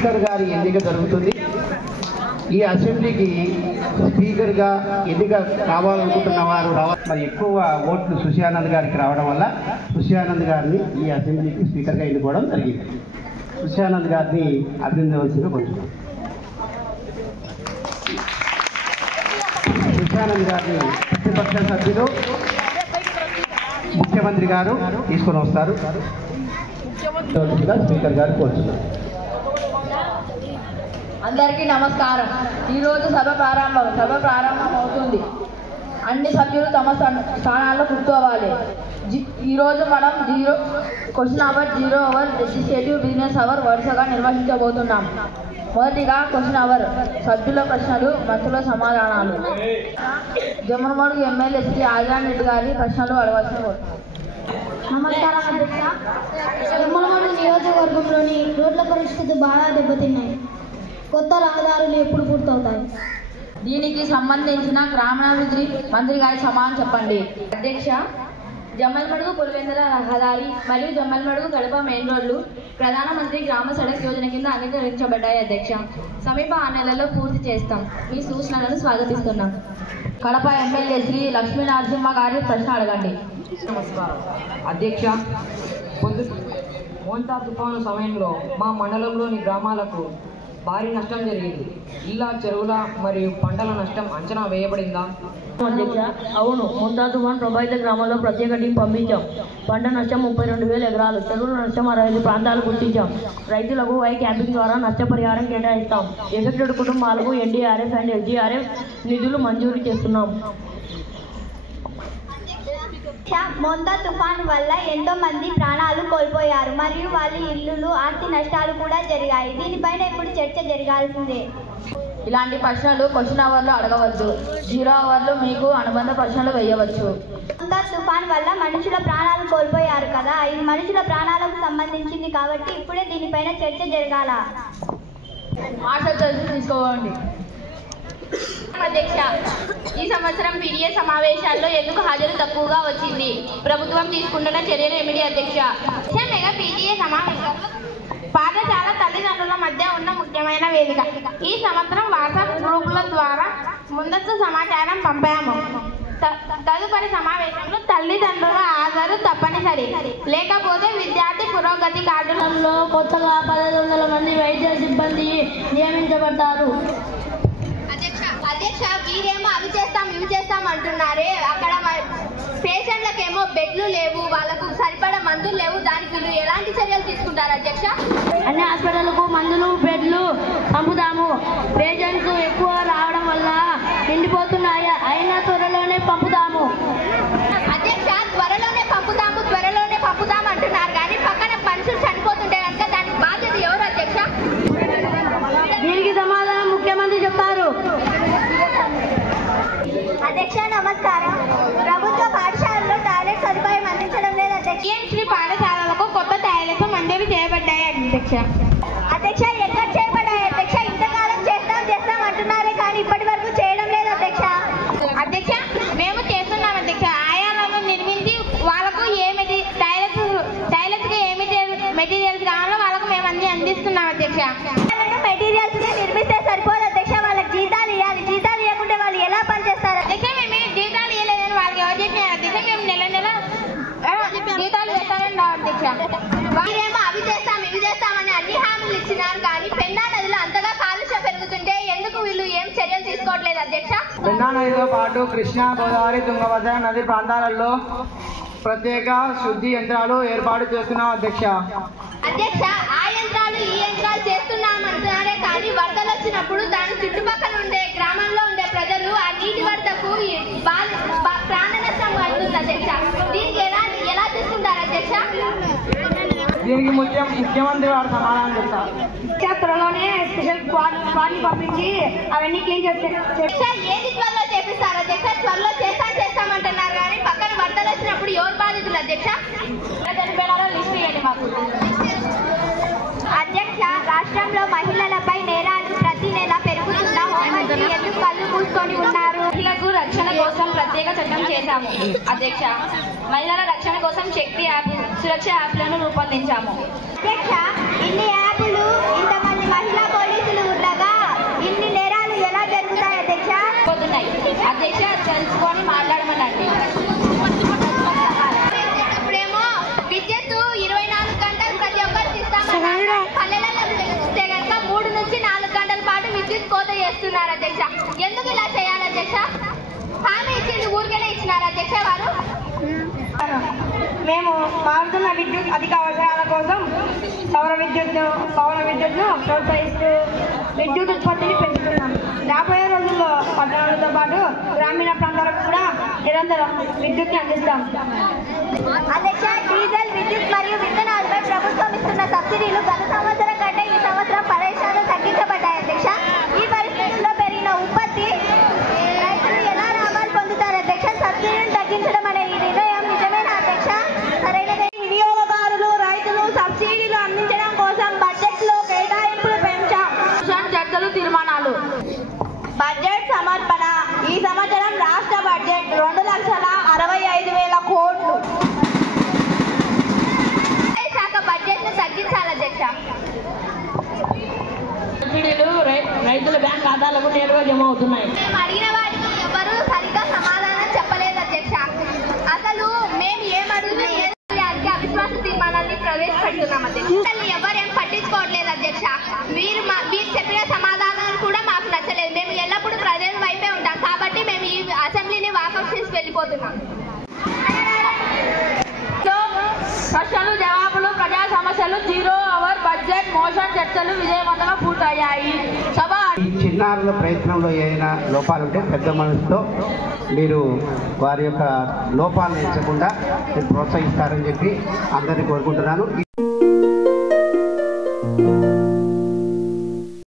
Speaker గారి ఎన్నిక జరుగుతుంది. ఈ అసెంబ్లీకి స్పీకర్గా ఎన్నిక కావాలనుకుంటున్న వారు మరి ఎక్కువ ఓట్లు సుశానంద్ గారికి రావడం వల్ల సుశానంద్ గారిని ఈ అసెంబ్లీకి స్పీకర్గా ఎన్నుకోవడం జరిగింది. సుశానంద్ గారిని అభినందించవలసిందిగా కొంచెం సుశానంద్ గారిని ప్రతిపక్ష సభ్యులు ముఖ్యమంత్రి గారు తీసుకొని వస్తారు. స్పీకర్ గారు కోరుతున్నారు. అందరికీ నమస్కారం. ఈరోజు సభ ప్రారంభం అవుతుంది. అన్ని సభ్యులు తమ స్థానాల్లో కూర్చోవాలి. ఈరోజు మనం question hour, 0 hour, legislative, business hour వరుసగా నిర్వహించబోతున్నాం. మొదటిగా క్వశ్చన్ అవర్, సభ్యుల ప్రశ్నలు, మంత్రుల సమాధానాలు. జమ్మలమడుగు ఎమ్మెల్యే శ్రీ ఆదినారాయణ రెడ్డి గారి ప్రశ్నలు అడగాల్సిన కోరుతున్నాం. నమస్కారం అధ్యక్ష. జమ్మలమడుగు నియోజకవర్గంలోని రోడ్ల పరిస్థితి బాగా దెబ్బతిన్నాయి. కొత్త రహదారులు ఎప్పుడు పూర్తవుతాయి? దీనికి సంబంధించిన గ్రామాభివృద్ధి మంత్రి గారి సమాధానం చెప్పండి. అధ్యక్ష, జమ్మలమడుగు పులివెందుల రహదారి మరియు జమ్మలమడుగు గడప మెయిన్ రోడ్లు ప్రధానమంత్రి గ్రామ సడక్ యోజన కింద అంగీకరించబడ్డాయి. అధ్యక్ష, సమీప 6 నెలల్లో పూర్తి చేస్తాం. మీ సూచనలను స్వాగతిస్తున్నాం. కడప ఎమ్మెల్యే శ్రీ లక్ష్మీ నరసింహ గారి ప్రశ్న అడగండి. నమస్కారం అధ్యక్ష. మోంతా తుఫాను సమయంలో మా మండలంలోని గ్రామాలకు భారీ నష్టం జరిగింది. ఇళ్ల, చెరువుల మరియు పంటల నష్టం అంచనా వేయబడిందా? అధ్యక్ష, అవును. మోంతా తుఫాన్ ప్రభావిత గ్రామాల్లో ప్రత్యేక టీం పంపించాం. పంట నష్టం 32,000 ఎకరాలు, చెరువుల నష్టం 65 ప్రాంతాలు గుర్తించాం. రైతులకు వై క్యాంపింగ్ ద్వారా నష్టపరిహారం కేటాయిస్తాం. ఎఫెక్టెడ్ కుటుంబాలకు NDRF అండ్ SGRF నిధులు మంజూరు చేస్తున్నాం. మోంతా తుఫాన్ వల్ల ఎంతో మంది ప్రాణాలు కోల్పోయారు మరియు వాళ్ళ ఇల్లులు, ఆస్తి నష్టాలు కూడా జరిగాయి. దీనిపైన ఇప్పుడు చర్చ జరగాల్సిందే. ఇలాంటి ప్రశ్నలు క్వశ్చన్ అవర్లో అడగవద్దు. 0 అవర్లో మీకు అనుబంధ ప్రశ్నలు వేయవచ్చు. మోంతా తుఫాన్ వల్ల మనుషుల ప్రాణాలు కోల్పోయారు కదా, ఇది మనుషుల ప్రాణాలకు సంబంధించింది కాబట్టి ఇప్పుడే దీనిపైన చర్చ జరగాల. ఆన్సర్ తెలిసి తీసుకోండి. అధ్యక్ష, ఈ సంవత్సరం PDA సమావేశాల్లో ఎందుకు హాజరు తక్కువగా వచ్చింది? ప్రభుత్వం తీసుకుంటున్న చర్యలు ఏమిటి? అధ్యక్ష, మెగా PDA సమావేశం పాఠశాల తల్లిదండ్రుల మధ్య ఉన్న ముఖ్యమైన వేదిక. ఈ సంవత్సరం వాట్సాప్ గ్రూపుల ద్వారా ముందస్తు సమాచారం పంపాము. తదుపరి సమావేశంలో తల్లిదండ్రుల హాజరు తప్పనిసరి, లేకపోతే విద్యార్థి పురోగతి కార్డులలో కొత్తగా 1,100 మంది వైద్య సిబ్బంది నియమించబడ్డారు. అధ్యక్ష, వీరేమో అవి చేస్తాం ఇవి చేస్తాం అంటున్నారే, అక్కడ పేషెంట్లకేమో బెడ్లు లేవు, వాళ్ళకు సరిపడా మందులు లేవు. దానికి మీరు ఎలాంటి చర్యలు తీసుకుంటారు అధ్యక్ష? అన్ని హాస్పిటల్కు మందులు, బెడ్లు పంపుతాము. పేషెంట్స్ ఎక్కువ రావడం వల్ల నిండిపోతున్నాయి. అయినా త్వరలోనే పంపుతాము. అధ్యక్ష, త్వరలోనే పంపుతాము అంటున్నారు కానీ పక్కన మనుషులు చనిపోతుంటే కనుక దానికి బాధ్యత ఎవరు అధ్యక్ష? దీనికి సమాధానం ముఖ్యమంత్రి చెప్తారు. అధ్యక్ష నమస్కారం. ప్రభుత్వ పాఠశాలలో టాయిలెట్ సదుపాయం అందించడం లేదు అధ్యక్ష. శ్రీ పాఠశాలలకు కొత్త టాయిలెట్లు మంజూరు చేయబడ్డాయి అధ్యక్ష. అధ్యక్ష, ఎక్కడ చేయబడ్డాయి అధ్యక్ష? ఇంతకాలం చేస్తాం అంటున్నారే కానీ ఇప్పటి వరకు చేయడం లేదు అధ్యక్ష. అధ్యక్ష, మేము చేస్తున్నాం అధ్యక్ష. ఆయాలను నిర్మించి వాళ్ళకు ఏమిటి టాయిలెట్కి ఏమి మెటీరియల్స్ కావాలో వాళ్ళకు మేము అన్ని అందిస్తున్నాం అధ్యక్ష. మెటీరియల్స్ నిర్మిస్తే సరిపోదు అధ్యక్ష, వాళ్ళకి జీతాలు ఇవ్వాలి. జీతాలు ఇవ్వకుంటే వాళ్ళు ఎలా పనిచేస్తారు అధ్యక్ష? మేము జీతాలు ఇవ్వలేదని వాళ్ళకి ఎవరు చెప్పినారు అధ్యక్ష? మేము నెల జీతాలు వేస్తామని అధ్యక్ష. మీరేమో అవి చేస్తాం ఇవి చేస్తామని అన్ని హామీలు ఇచ్చినారు కానీ పెన్నా నదిలో అంతగా కాలుష్యం పెరుగుతుంటే ఎందుకు వీళ్ళు ఏం చర్యలు తీసుకోవట్లేదు అధ్యక్ష? పెన్నా నదితో పాటు కృష్ణా, గోదావరి, తుంగభద్ర నది ప్రాంతాలలో ప్రత్యేక శుద్ధి యంత్రాలు ఏర్పాటు చేస్తున్నాం అధ్యక్ష. అధ్యక్ష, ఆ యంత్రాలు ఈ యంత్రాలు చేస్తున్నామంటున్నారే కానీ వరదలు వచ్చినప్పుడు దాని చుట్టుపక్కల ఉండే గ్రామంలో ఉండే ప్రజలు ఆ నీటి వరదకు ప్రాణ నష్టం అవుతుంది అధ్యక్ష. దీనికి ఎలా తీసుకుంటారు అధ్యక్ష? దీనికి ముఖ్యమంత్రి వారు సమాధానం చెప్తారు. త్వరలోనే స్పెషల్ స్క్వాడ్ని పంపించి అవన్నీ క్లీన్ చేస్తారు. ఏది త్వరలో చేపిస్తారు అధ్యక్ష? త్వరలో చేస్తామంటున్నారు కానీ పక్కన వరదలు వచ్చినప్పుడు ఎవరు బాధితులు అధ్యక్ష? లిస్ట్ ఇవ్వండి మాకు. అధ్యక్ష, రాష్ట్రంలో మహిళలపై నేరాలు ప్రతి నెల పెరుగుతున్న హోంమంత్రి ఎందుకు కళ్ళు మూసుకొని ఉన్నారు? మహిళలకు రక్షణ కోసం ప్రత్యేక చట్టం చేశాము అధ్యక్ష. మహిళల రక్షణ కోసం శక్తి యాప్, సురక్ష యాప్లను రూపొందించాము. అధ్యక్ష, ఇన్ని యాప్లు ఇంతమంది మహిళ తెలుసుకొని మాట్లాడమనండి. ఇప్పుడేమో విద్యుత్ 24 గంటలు ప్రతి ఒక్కరికి ఇస్తామన్నారు. పల్లెలలో ఇస్తే కనుక 3 నుంచి 4 గంటల పాటు విద్యుత్ కోత చేస్తున్నారు అధ్యక్ష. ఎందుకు ఇలా చేయాలి అధ్యక్ష? హామీ ఇచ్చింది ఊరికేనే ఇచ్చినారు అధ్యక్ష వారు. మేము మారుతున్న విద్యుత్ అధిక అవసరాల కోసం సౌర విద్యుత్ను ప్రోత్సహిస్తూ విద్యుత్ ఉత్పత్తిని పెంచుతున్నాం. రాబోయే రోజుల్లో పట్టణాలతో పాటు గ్రామీణ ప్రాంతాలకు కూడా నిరంతరం విద్యుత్ని అందిస్తాం. అధ్యక్ష, డీజిల్, విద్యుత్ మరియు విత్తనాలపై ప్రభుత్వం ఇస్తున్న సబ్సిడీలు గత సంవత్సరం కంటే ఈ సంవత్సరం 10% తగ్గించబడ్డాయి అధ్యక్ష. ఈ పరిస్థితుల్లో పెరిగిన ఉత్పత్తి రైతులు ఎలా లాభాలు పొందుతారు అధ్యక్ష? సబ్సిడీని తగ్గించడం అనే ఈ నిర్ణయం నిజమేనా అధ్యక్ష? సరైనదే. వినియోగదారులు, రైతులు సబ్సిడీలు అందించడం కోసం బడ్జెట్లో కేటాయింపులు పెంచాం. చర్చలు, తీర్మానాలు. బడ్జెట్ సమర్పణ. ఈ సంవత్సరం రాష్ట్ర బడ్జెట్ 2,65,000 కోట్లు. శాఖ బడ్జెట్ ను తగ్గించాలి అధ్యక్ష. సబ్సిడీలు రైతుల బ్యాంక్ ఖాతాలకు నేరుగా జమ అవుతున్నాయి. మేము అడిగిన వాటికి ఎవరు సరిగ్గా సమాధానం చెప్పలేదు అధ్యక్ష. అసలు మేము ఏమడుగుతున్నా అవిశ్వాస తీర్మానాన్ని ప్రవేశపెడుతున్నాం అధ్యక్ష. ఎవరేం పట్టించుకోవట్లేదు అధ్యక్ష. మీరు చెప్పిన సమాధానాలు కూడా మాకు నచ్చలేదు. మేము ఎల్లప్పుడూ ప్రజల వైపే ఉంటాం కాబట్టి మేము ఈ అసెంబ్లీని వాకౌట్ చేసి వెళ్ళిపోతున్నాం. ప్రశ్నలు, జవాబులు, ప్రజా సమస్యలు, 0 అవర్ బడ్జెట్ మోషన్ చర్చలు విజయవంతంగా పూర్తయ్యాయి. సభ ఈ చిన్నారుల ప్రయత్నంలో ఏదైనా లోపాలు ఉంటే పెద్ద మనసుతో మీరు వారి యొక్క లోపాలను ఎంచకుండా మీరు ప్రోత్సహిస్తారని చెప్పి అందరినీ కోరుకుంటున్నాను.